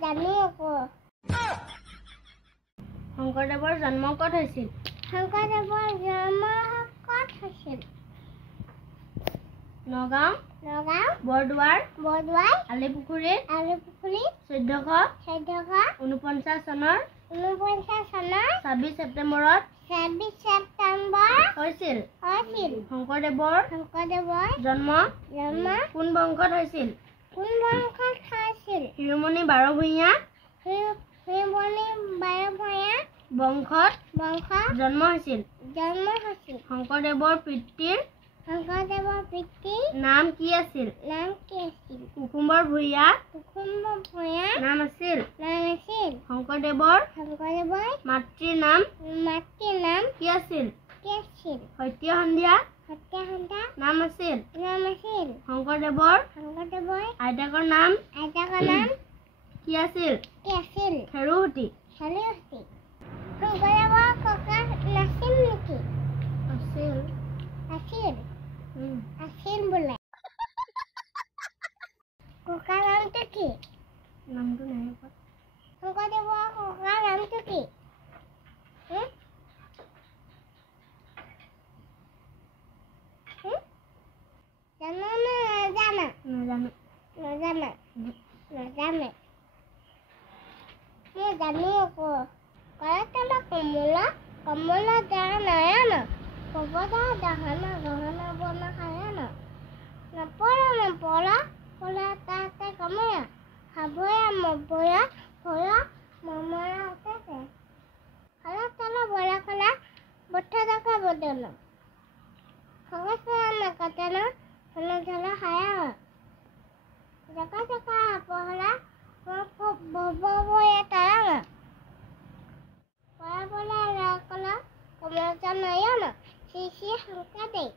জানো আকৌ শংকৰদেৱৰ জন্ম ক'ত হৈছিল? শংকৰদেৱৰ জন্ম ক'ত হৈছিল? নগাঁও, বৰদোৱাৰ, আলিপুখুৰী, 1449 চনৰ 26 ছেপ্টেম্বৰত হৈছিল। শংকৰদেৱৰ জন্ম কোন বংশত হৈছিল? শিৰোমণি বাৰভূঞা বংশত জন্ম হৈছিল। শংকৰদেৱৰ পিতৃৰ নাম কি আছিল? কুকুম্বৰ ভূঞা নাম আছিল। শংকৰদেৱৰ মাতৃৰ নাম কি আছিল? সত্য সন্ধ্যা নাম আছিল। শংকৰদেৱৰ আইতাকৰ নাম কি আছিল? খেৰুসুতি। শংকৰদেৱৰ ককা নাছিল নেকি? আছিল বোলে। ককাৰ নামটো কি? নামটো নাই কোৱা। শংকৰদেৱৰ ককাৰ নামটো কি? জানো নে নাজানা? নাজানে। মই জানো আকৌ। কৰতলা কমলা যাৰ নয়ন কপদা দহন গহন বন সায়ন নপৰা তাতে কময়া হাবয়া মবয়া ভয়া মমৰা তাতে খালা বৰা খলা বঠা থকা বদল খগা নাকাটেন ঝলা হায়া জকা পহলা ববয়া তাৰাঙা পৰাবলা ৰাকলা কমলজন নয়ন শ্ৰী শ্ৰী শংকৰদেৱ।